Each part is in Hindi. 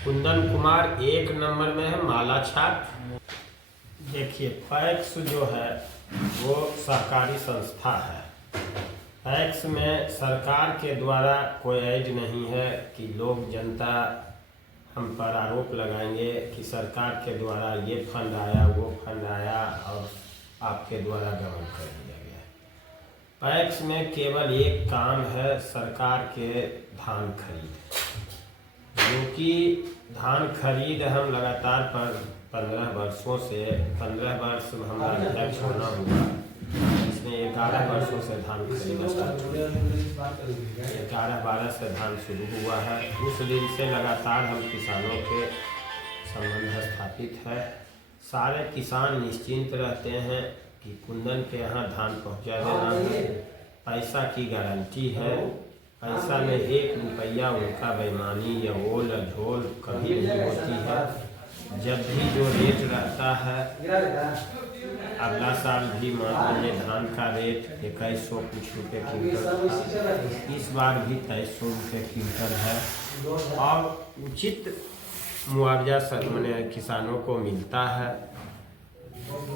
कुंदन कुमार एक नंबर में है माला छाप। देखिए पैक्स जो है वो सहकारी संस्था है। पैक्स में सरकार के द्वारा कोई ऐड नहीं है कि लोग जनता हम पर आरोप लगाएंगे कि सरकार के द्वारा ये फंड आया वो फंड आया और आपके द्वारा गबन कर दिया गया। पैक्स में केवल एक काम है सरकार के धान खरीद, जो कि धान खरीद हम लगातार 15 वर्षों से 15 वर्ष हमारा अध्यक्ष होना हुआ, इसने 11 वर्षों से धान खरीद स्टार्ट किया। 11-12 से धान शुरू हुआ है। उस दिन से लगातार हम किसानों के संबंध स्थापित है। सारे किसान निश्चिंत रहते हैं कि कुंदन के यहाँ धान पहुँचा देना है। पैसा की गारंटी है, पैसा में 1 रुपया उनका बेईमानी या ओल झोल कभी नहीं होती है। जब भी जो रेट रहता है, अगला साल भी मान लीजिए धान का रेट 2100 कुछ रुपये क्विंटल था, इस बार भी 2300 रुपये क्विंटल है और उचित मुआवजा मैंने किसानों को मिलता है।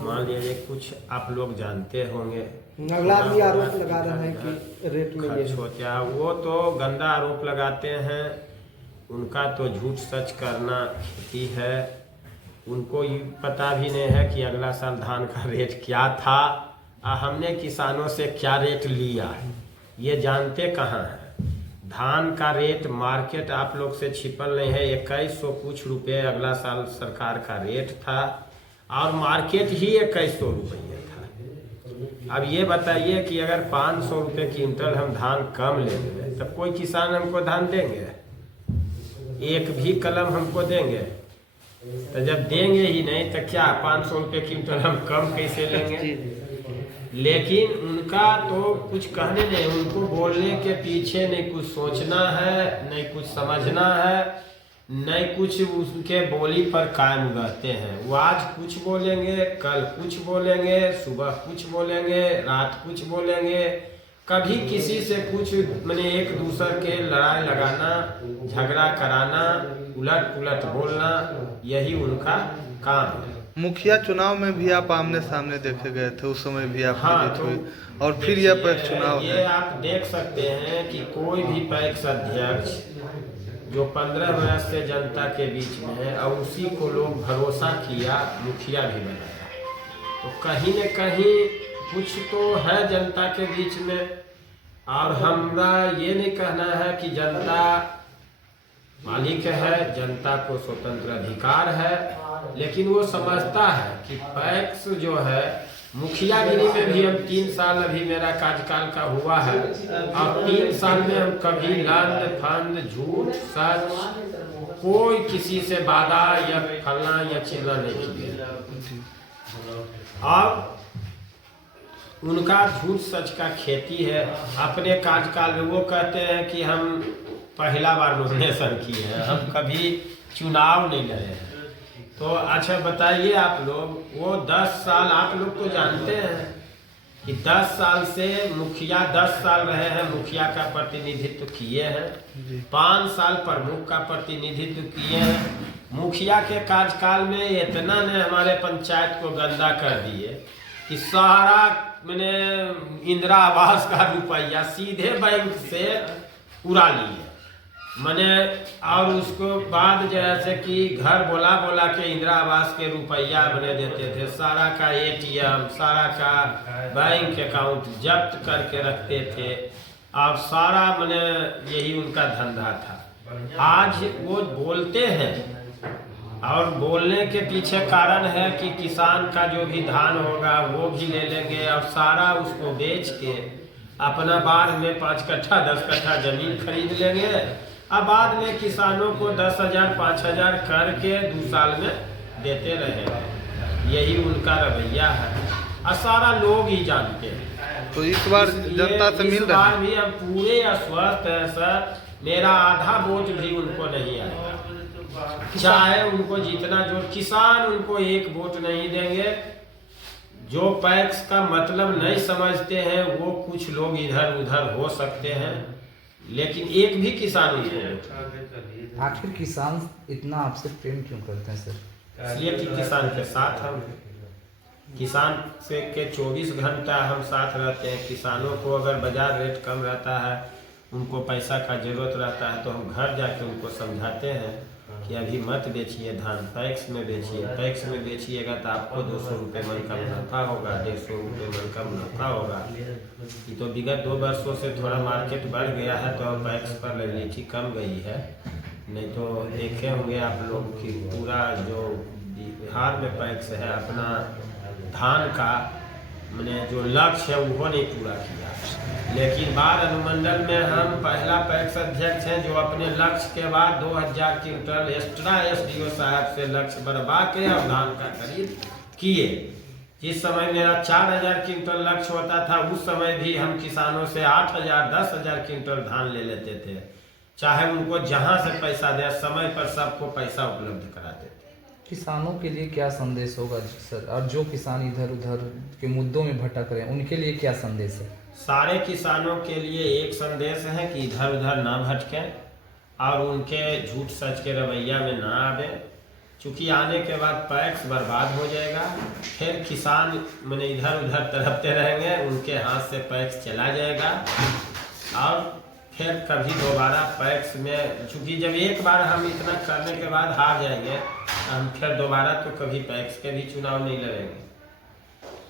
मान लीजिए कुछ आप लोग जानते होंगे, अगला भी आरोप लगा रहे हैं कि रेट में खर्च होता है, वो तो गंदा आरोप लगाते हैं। उनका तो झूठ सच करना खेती है। उनको ये पता भी नहीं है कि अगला साल धान का रेट क्या था और हमने किसानों से क्या रेट लिया है, ये जानते कहाँ हैं। धान का रेट मार्केट आप लोग से छिपल नहीं है। 2100 कुछ रुपये अगला साल सरकार का रेट था और मार्केट ही 2100 रुपये था। अब ये बताइए कि अगर 500 रुपये क्विंटल हम धान कम लेंगे तब कोई किसान हमको धान देंगे? एक भी कलम हमको देंगे? तो जब देंगे ही नहीं तो क्या 500 रुपये क्विंटल हम कम कैसे लेंगे? लेकिन उनका तो कुछ कहने नहीं, उनको बोलने के पीछे नहीं कुछ सोचना है, नहीं कुछ समझना है, नहीं कुछ उसके बोली पर कायम रहते हैं। वो आज कुछ बोलेंगे, कल कुछ बोलेंगे, सुबह कुछ बोलेंगे, रात कुछ बोलेंगे, कभी किसी से कुछ मैंने एक दूसरे के लड़ाई लगाना, झगड़ा कराना, उलट पुलट बोलना, यही उनका काम है। मुखिया चुनाव में भी आप आमने सामने देखे गए थे, उस समय भी आप हाँ, और फिर यह पैक्स चुनाव ये है। आप देख सकते हैं कि कोई भी पैक्स अध्यक्ष जो 15 वर्ष से जनता के बीच में है और उसी को लोग भरोसा किया, मुखिया भी बनाया, तो कहीं न कहीं कुछ तो है जनता के बीच में। और हमरा ये नहीं कहना है कि जनता मालिक है, जनता को स्वतंत्र अधिकार है, लेकिन वो समझता है कि पैक्स जो है मुखियागिरी में भी हम 3 साल अभी मेरा कार्यकाल का हुआ है और 3 साल में हम कभी लंड फंड झूठ सच कोई किसी से वादा या फलना या चिल्ला नहीं किया। अब उनका झूठ सच का खेती है। अपने कार्यकाल में वो कहते हैं कि हम पहला बार नॉमिनेशन किए हैं, हम कभी चुनाव नहीं लड़े हैं। तो अच्छा बताइए आप लोग, वो 10 साल आप लोग तो जानते हैं कि 10 साल से मुखिया 10 साल रहे हैं, मुखिया का प्रतिनिधित्व किए हैं, 5 साल प्रमुख का प्रतिनिधित्व किए हैं। मुखिया के कार्यकाल में इतना ने हमारे पंचायत को गंदा कर दिए कि सारा मैंने इंदिरा आवास का रुपया सीधे बैंक से उड़ा लिए मैंने, और उसको बाद जैसे कि घर बोला के इंदिरा आवास के रुपया बने देते थे, सारा का ATM, सारा का बैंक अकाउंट जब्त करके रखते थे और सारा मैंने यही उनका धंधा था। आज वो बोलते हैं और बोलने के पीछे कारण है कि किसान का जो भी धान होगा वो भी ले लेंगे और सारा उसको बेच के अपना बाद में 5 कट्ठा 10 कट्ठा जमीन खरीद लेंगे और बाद में किसानों को 10,000 5,000 करके 2 साल में देते रहेंगे। यही उनका रवैया है और सारा लोग ही जानते हैं। तो इस बार जनता से मिल रहा है, भी हम पूरे आश्वस्त हैं सर, मेरा आधा वोट भी उनको नहीं आएगा, चाहे उनको जितना जो किसान उनको 1 वोट नहीं देंगे। जो पैक्स का मतलब नहीं समझते हैं वो कुछ लोग इधर उधर हो सकते हैं, लेकिन एक भी किसान उनको, आखिर किसान इतना आपसे प्रेम क्यों करते हैं सर? इसलिए कि किसान के साथ हम, किसान से के 24 घंटा हम साथ रहते हैं। किसानों को अगर बाजार रेट कम रहता है, उनको पैसा का जरूरत रहता है, तो हम घर जाके उनको समझाते हैं कि अभी मत बेचिए धान, पैक्स में बेचिए। पैक्स में बेचिएगा तो आपको 200 रुपये मन का मुनाफा होगा, 150 रुपये मन का मुनाफा होगा। ये तो विगत 2 वर्षों से थोड़ा मार्केट बढ़ गया है, तो पैक्स पर रियलिटी कम गई है। नहीं तो देखे होंगे आप लोग कि पूरा जो बिहार में पैक्स है, अपना धान का मैंने जो लक्ष्य है वो नहीं पूरा किया। लेकिन बाढ़ अनुमंडल में हम पहला पैक्स अध्यक्ष हैं जो अपने लक्ष्य के बाद 2000 क्विंटल एक्स्ट्रा SDO साहब से लक्ष्य बढ़वा के और धान का खरीद किए। जिस समय मेरा 4000 क्विंटल लक्ष्य होता था, उस समय भी हम किसानों से 8000 10,000 क्विंटल धान ले लेते थे। चाहे उनको जहां से पैसा दे, समय पर सबको पैसा उपलब्ध कराते थे। किसानों के लिए क्या संदेश होगा सर? और जो किसान इधर उधर के मुद्दों में भटक रहे हैं, उनके लिए क्या संदेश है? सारे किसानों के लिए एक संदेश है कि इधर उधर ना भटकें और उनके झूठ सच के रवैया में ना आवे। चूँकि आने के बाद पैक्स बर्बाद हो जाएगा, फिर किसान मैंने इधर उधर तड़पते रहेंगे, उनके हाथ से पैक्स चला जाएगा और फिर कभी दोबारा पैक्स में, चूँकि जब एक बार हम इतना करने के बाद हार जाएंगे, हम फिर दोबारा तो कभी पैक्स के भी चुनाव नहीं लड़ेंगे,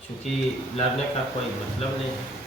चूँकि लड़ने का कोई मतलब नहीं है।